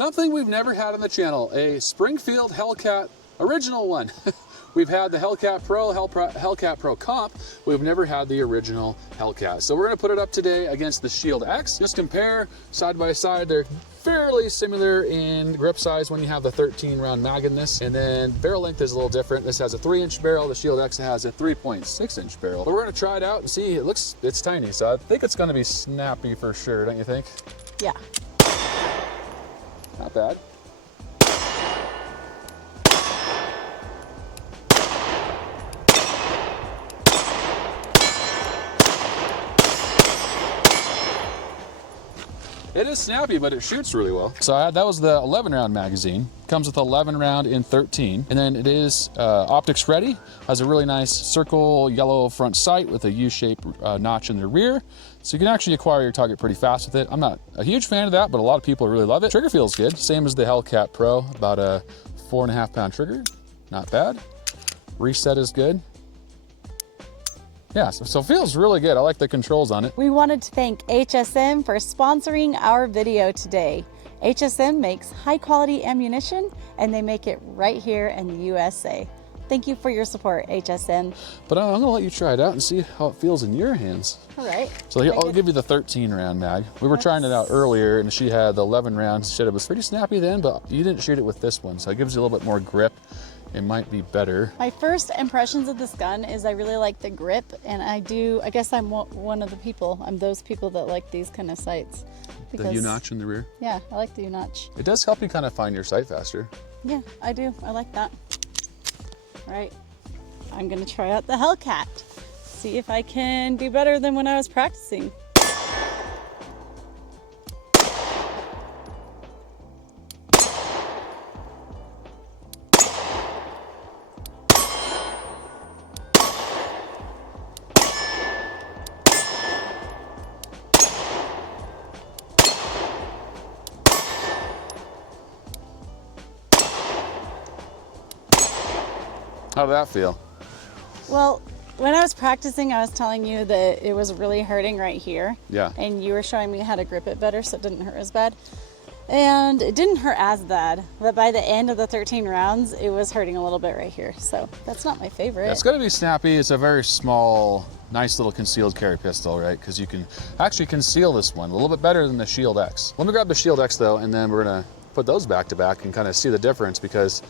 something we've never had on the channel, a Springfield Hellcat original one. We've had the Hellcat Pro, Hellcat Pro Comp. We've never had the original Hellcat. So we're gonna put it up today against the Shield X. Just compare side by side. They're fairly similar in grip size when you have the 13 round mag in this. And then barrel length is a little different. This has a 3-inch barrel. The Shield X has a 3.6-inch barrel. But we're gonna try it out and see. It's tiny. So I think it's gonna be snappy for sure, don't you think? Yeah. Not bad. It is snappy, but it shoots really well. So that was the 11 round magazine. Comes with 11 round in 13. And then it is optics ready. Has a really nice circle yellow front sight with a U-shaped notch in the rear. So you can actually acquire your target pretty fast with it. I'm not a huge fan of that, but a lot of people really love it. Trigger feels good. Same as the Hellcat Pro, about a 4.5 pound trigger. Not bad. Reset is good. Yeah, so it feels really good. I like the controls on it. We wanted to thank HSM for sponsoring our video today. HSM makes high quality ammunition and they make it right here in the USA. Thank you for your support, HSM. But I'm gonna let you try it out and see how it feels in your hands. All right. So here, I'll give you the 13 round mag. We were trying it out earlier and she had the 11 rounds. She said it was pretty snappy then, but you didn't shoot it with this one. So it gives you a little bit more grip. It might be better. My first impressions of this gun is I really like the grip, and I guess I'm one of the people. I'm those people that like these kind of sights. The U-notch in the rear? Yeah, I like the U-notch. It does help you kind of find your sight faster. Yeah, I do. I like that. All right, I'm gonna try out the Hellcat. See if I can do better than when I was practicing. How did that feel? Well, when I was practicing, I was telling you that it was really hurting right here. Yeah. And you were showing me how to grip it better so it didn't hurt as bad. And it didn't hurt as bad, but by the end of the 13 rounds, it was hurting a little bit right here. So that's not my favorite. Yeah, it's gonna be snappy. It's a very small, nice little concealed carry pistol, right? Because you can actually conceal this one a little bit better than the Shield X. Let me grab the Shield X though, and then we're gonna put those back to back and kind of see the difference because,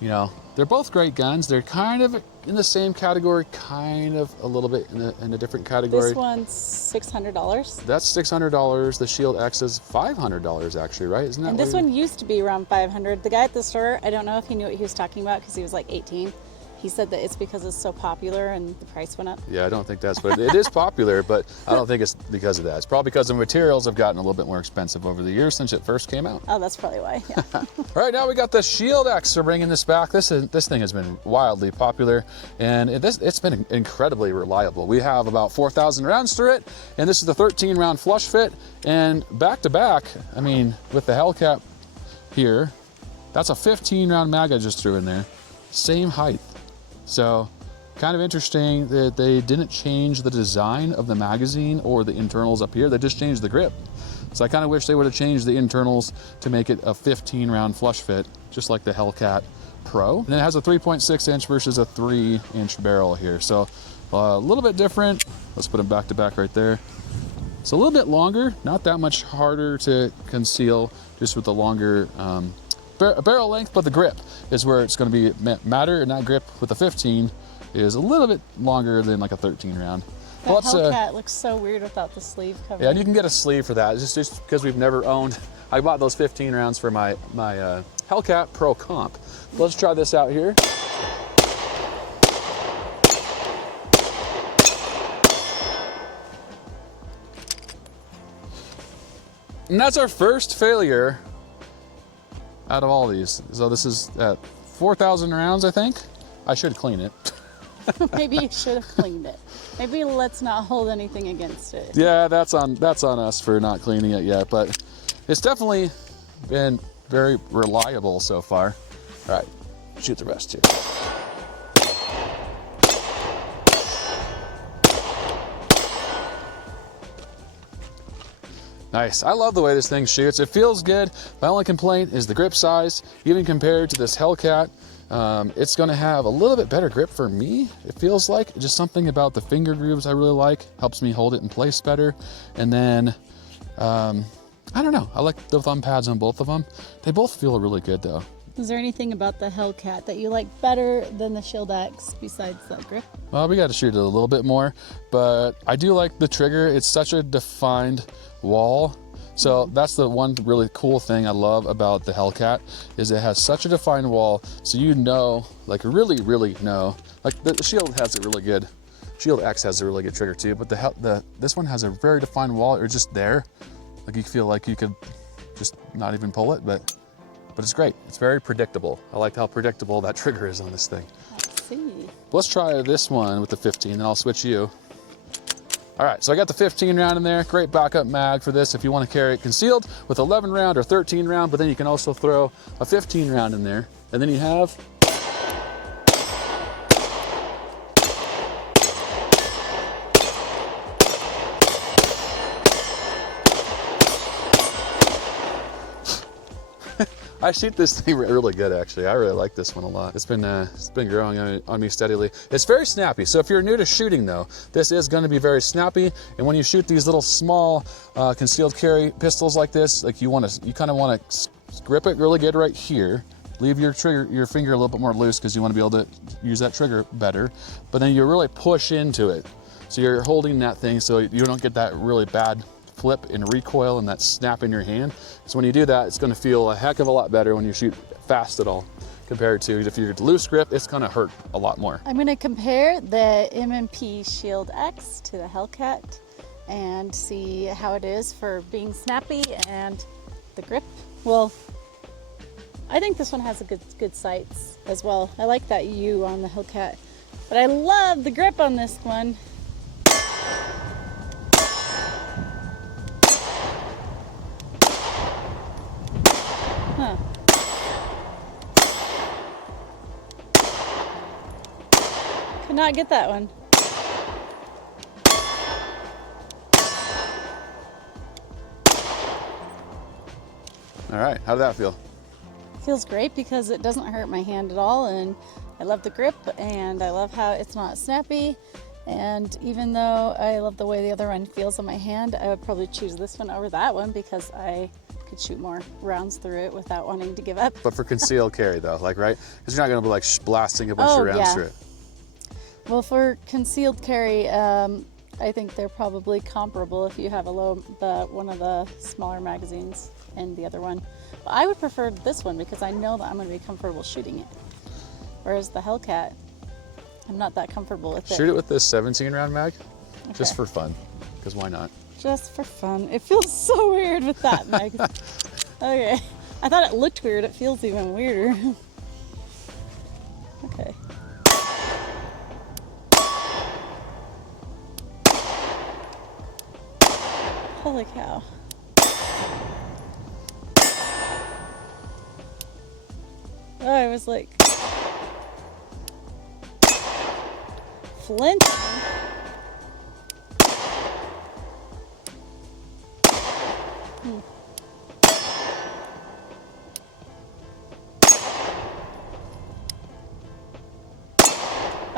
you know, they're both great guns. They're kind of in the same category, kind of a little bit in a different category. This one's $600. That's $600. The Shield X is $500 actually, right? Isn't that? And this one used to be around $500. The guy at the store, I don't know if he knew what he was talking about because he was like 18. He said that it's because it's so popular and the price went up. Yeah, I don't think that's what it is popular, but I don't think it's because of that. It's probably because the materials have gotten a little bit more expensive over the years since it first came out. Oh, that's probably why, yeah. All right, now we got the Shield X. We're bringing this back. This thing has been wildly popular, and it's been incredibly reliable. We have about 4,000 rounds through it, and this is the 13 round flush fit, and back to back, I mean, with the Hellcat here, that's a 15 round mag I just threw in there. Same height. So kind of interesting that they didn't change the design of the magazine or the internals up here. They just changed the grip. So I kind of wish they would have changed the internals to make it a 15 round flush fit, just like the Hellcat Pro. And it has a 3.6 inch versus a 3-inch barrel here. So a little bit different. Let's put them back to back right there. It's a little bit longer, not that much harder to conceal, just with the longer barrel length, but the grip is where it's going to be matter, and that grip with the 15 is a little bit longer than like a 13 round. The Hellcat looks so weird without the sleeve cover. Yeah, and you can get a sleeve for that. It's just because we've never owned. I bought those 15 rounds for my Hellcat Pro Comp. Let's try this out here. And that's our first failure out of all these. So this is at 4,000 rounds, I think. I should clean it. Maybe you should have cleaned it. Maybe let's not hold anything against it. Yeah, that's on us for not cleaning it yet, but it's definitely been very reliable so far. All right, shoot the rest here. Nice. I love the way this thing shoots. It feels good. My only complaint is the grip size. Even compared to this Hellcat, it's going to have a little bit better grip for me, it feels like. Just something about the finger grooves I really like. Helps me hold it in place better. And then, I don't know. I like the thumb pads on both of them. They both feel really good though. Is there anything about the Hellcat that you like better than the Shield X besides that grip? Well, we got to shoot it a little bit more, but I do like the trigger. It's such a defined wall. So that's the one really cool thing I love about the Hellcat is it has such a defined wall. So you know, like really know, like the Shield has a really good, Shield X has a really good trigger too, but this one has a very defined wall. Or just there, like you feel like you could just not even pull it, but it's great. It's very predictable. I like how predictable that trigger is on this thing. I see. Let's try this one with the 15, and I'll switch you. All right, so I got the 15 round in there. Great backup mag for this if you want to carry it concealed with 11 round or 13 round, but then you can also throw a 15 round in there. And then you have I shoot this thing really good, actually. I really like this one a lot. It's been growing on me steadily. It's very snappy. So if you're new to shooting though, this is gonna be very snappy. And when you shoot these little small concealed carry pistols like this, like you kind of wanna grip it really good right here. Leave your finger a little bit more loose because you wanna be able to use that trigger better. But then you really push into it. So you're holding that thing so you don't get that really bad flip and recoil and that snap in your hand. So when you do that, it's gonna feel a heck of a lot better when you shoot fast at all, compared to if you're loose grip, it's gonna hurt a lot more. I'm gonna compare the M&P Shield X to the Hellcat and see how it is for being snappy and the grip. Well, I think this one has a good sights as well. I like that U on the Hellcat, but I love the grip on this one. Huh. Could not get that one. All right, how did that feel? Feels great because it doesn't hurt my hand at all, and I love the grip, and I love how it's not snappy. And even though I love the way the other one feels on my hand, I would probably choose this one over that one because I could shoot more rounds through it without wanting to give up. But for concealed carry though, like, right? Because you're not gonna be like blasting a bunch of rounds through it. Well, for concealed carry, I think they're probably comparable if you have one of the smaller magazines and the other one. But I would prefer this one because I know that I'm gonna be comfortable shooting it. Whereas the Hellcat, I'm not that comfortable with it. Shoot it with this 17 round mag, Okay. just for fun, because why not? Just for fun. It feels so weird with that mag. Okay. I thought it looked weird. It feels even weirder. Okay. Holy cow. Oh, I was like flinching.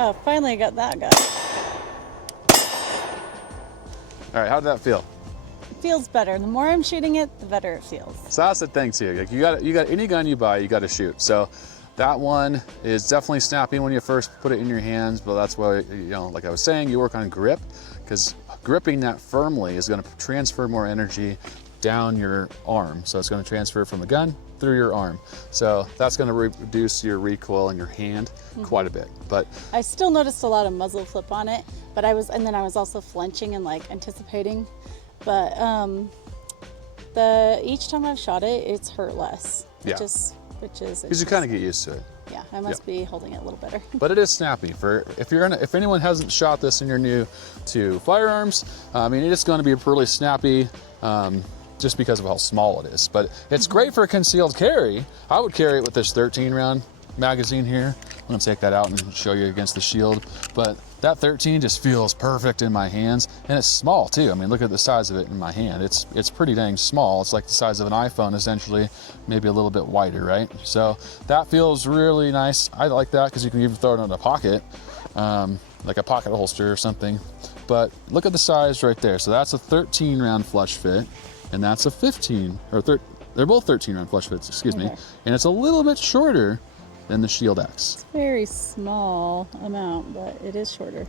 Oh, finally I got that guy. All right, how did that feel? It feels better. The more I'm shooting it, the better it feels. So that's the thing too. Like you got any gun you buy, you got to shoot. So that one is definitely snappy when you first put it in your hands, but that's why, you know, like I was saying, you work on grip, because gripping that firmly is going to transfer more energy down your arm. So it's going to transfer from the gun through your arm. So that's going to reduce your recoil in your hand quite a bit. But I still noticed a lot of muzzle flip on it, but I was also flinching and like anticipating. But each time I've shot it, it's hurt less. Yeah. Which is because you kind of get used to it. Yeah, I must be holding it a little better. But it is snappy. If anyone hasn't shot this and you're new to firearms, I mean, it is going to be really snappy. Just because of how small it is. But it's great for concealed carry. I would carry it with this 13 round magazine here. I'm gonna take that out and show you against the Shield. But That 13 just feels perfect in my hands, and it's small too. I mean, look at the size of it in my hand. It's pretty dang small. It's like the size of an iPhone essentially, maybe a little bit wider, right? So that feels really nice. I like that because you can even throw it in a pocket, like a pocket holster or something. But look at the size right there. So that's a 13 round flush fit, and that's a 15, or they're both 13 round flush fits, excuse me. And it's a little bit shorter than the Shield X. It's a very small amount, but it is shorter.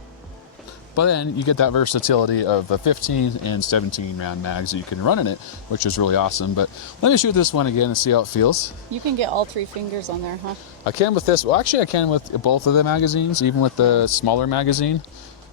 But then you get that versatility of a 15 and 17 round mags that you can run in it, which is really awesome. But let me shoot this one again and see how it feels. You can get all 3 fingers on there, huh? I can with this. Well, actually I can with both of the magazines, even with the smaller magazine,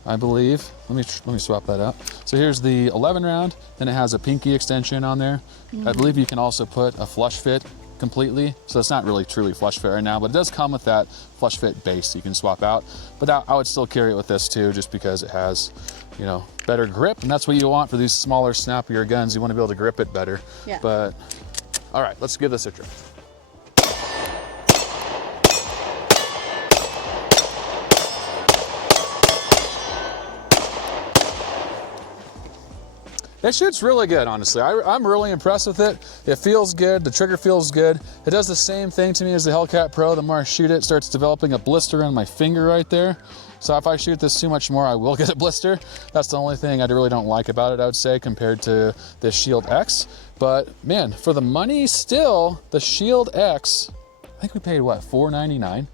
I believe. Let me swap that out. So here's the 11 round, then it has a pinky extension on there. I believe you can also put a flush fit completely, so it's not really truly flush fit right now, but it does come with that flush fit base you can swap out. But I would still carry it with this too, just because it has, you know, better grip, and that's what you want for these smaller, snappier guns. You want to be able to grip it better. Yeah. But all right, let's give this a try. It shoots really good, honestly. I'm really impressed with it. It feels good, the trigger feels good. It does the same thing to me as the Hellcat Pro. The more I shoot it starts developing a blister on my finger right there. So if I shoot this too much more, I will get a blister. That's the only thing I really don't like about it, I would say, compared to the Shield X. But man, for the money still, the Shield X, I think we paid what, $4.99?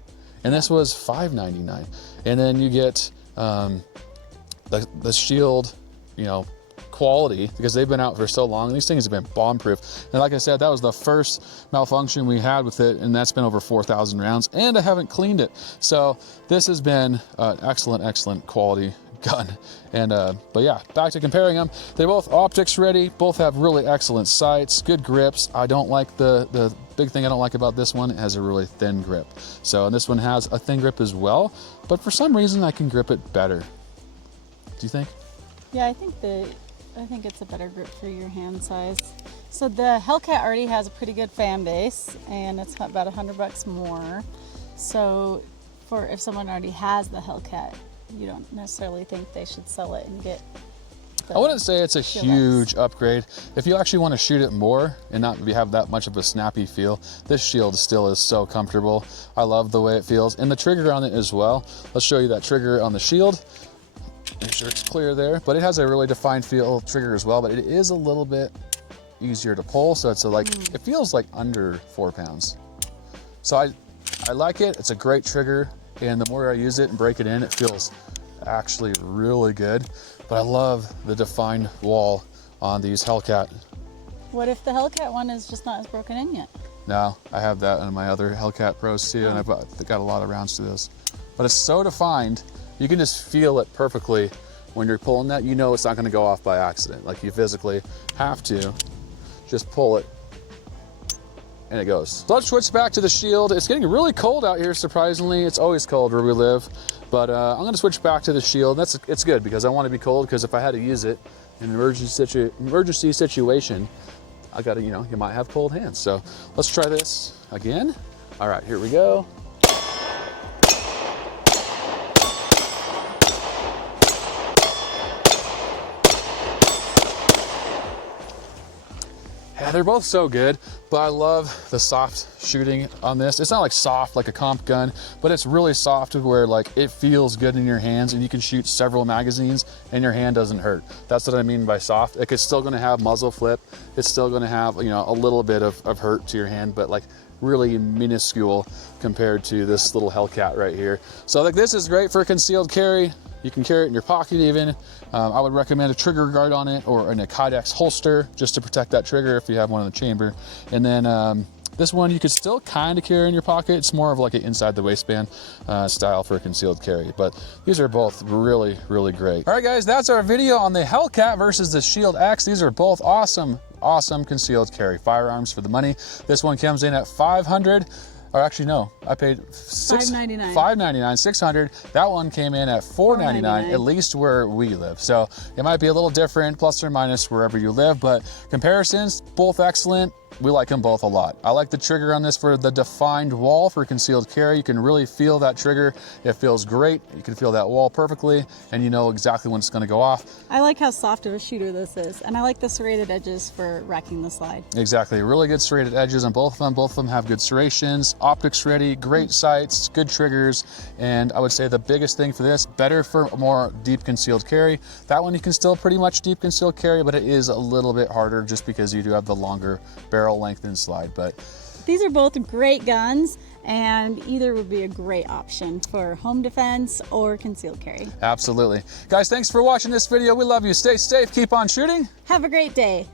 And this was $5.99. And then you get the Shield, you know, quality, because they've been out for so long. These things have been bomb proof, and like I said, that was the first malfunction we had with it, and that's been over 4,000 rounds, and I haven't cleaned it. So this has been an excellent quality gun. And but yeah, back to comparing them. They're both optics ready, both have really excellent sights, good grips. I don't like the big thing I don't like about this one, it has a really thin grip. So, and this one has a thin grip as well, but for some reason I can grip it better. Do you think? Yeah, I think it's a better grip for your hand size. So the Hellcat already has a pretty good fan base, and it's about $100 more. So for if someone already has the Hellcat, you don't necessarily think they should sell it and get I wouldn't say it's a huge upgrade. If you actually want to shoot it more and not have that much of a snappy feel, this Shield still is so comfortable. I love the way it feels, and the trigger on it as well. Let's show you that trigger on the Shield. Make sure it's clear there, but it has a really defined feel trigger as well, but it is a little bit easier to pull, so it's it feels like under 4 pounds. So I like it. It's a great trigger, and the more I use it and break it in, it feels actually really good. But I love the defined wall on these Hellcat. What if the Hellcat one is just not as broken in yet? No, I have that on my other Hellcat Pros too, and I've got a lot of rounds to this. But it's so defined, you can just feel it perfectly when you're pulling that. You know it's not going to go off by accident. Like, you physically have to just pull it and it goes. So let's switch back to the Shield. It's getting really cold out here, surprisingly. It's always cold where we live, but I'm going to switch back to the Shield. It's good because I want to be cold, because if I had to use it in an emergency situation, I got to, you might have cold hands. So let's try this again. All right, here we go. Yeah, they're both so good, but I love the soft shooting on this. It's not like soft like a comp gun, but it's really soft where it feels good in your hands, and you can shoot several magazines and your hand doesn't hurt. That's what I mean by soft. It's still gonna have muzzle flip. It's still gonna have, a little bit of hurt to your hand, but really minuscule compared to this little Hellcat right here. So this is great for concealed carry. You can carry it in your pocket even. I would recommend a trigger guard on it, or in a Kydex holster, just to protect that trigger if you have one in the chamber. And then this one you could still kind of carry in your pocket. It's more of an inside the waistband style for concealed carry. But these are both really, really great. All right, guys, that's our video on the Hellcat versus the Shield X. These are both awesome concealed carry firearms for the money. This one comes in at $500. Or actually, no, I paid $5.99. $5.99, 600. That one came in at $4.99, at least where we live. So it might be a little different, plus or minus wherever you live, but comparisons, both excellent. We like them both a lot. I like the trigger on this for the defined wall for concealed carry. You can really feel that trigger. It feels great. You can feel that wall perfectly, and you know exactly when it's going to go off. I like how soft of a shooter this is, and I like the serrated edges for racking the slide. Exactly. Really good serrated edges on both of them. Both of them have good serrations, optics ready, great sights, good triggers, and I would say the biggest thing for this, better for more deep concealed carry. That one you can still pretty much deep concealed carry, but it is a little bit harder just because you do have the longer barrel length and slide. But these are both great guns, and either would be a great option for home defense or concealed carry. Absolutely. Guys, thanks for watching this video. We love you. Stay safe, keep on shooting. Have a great day.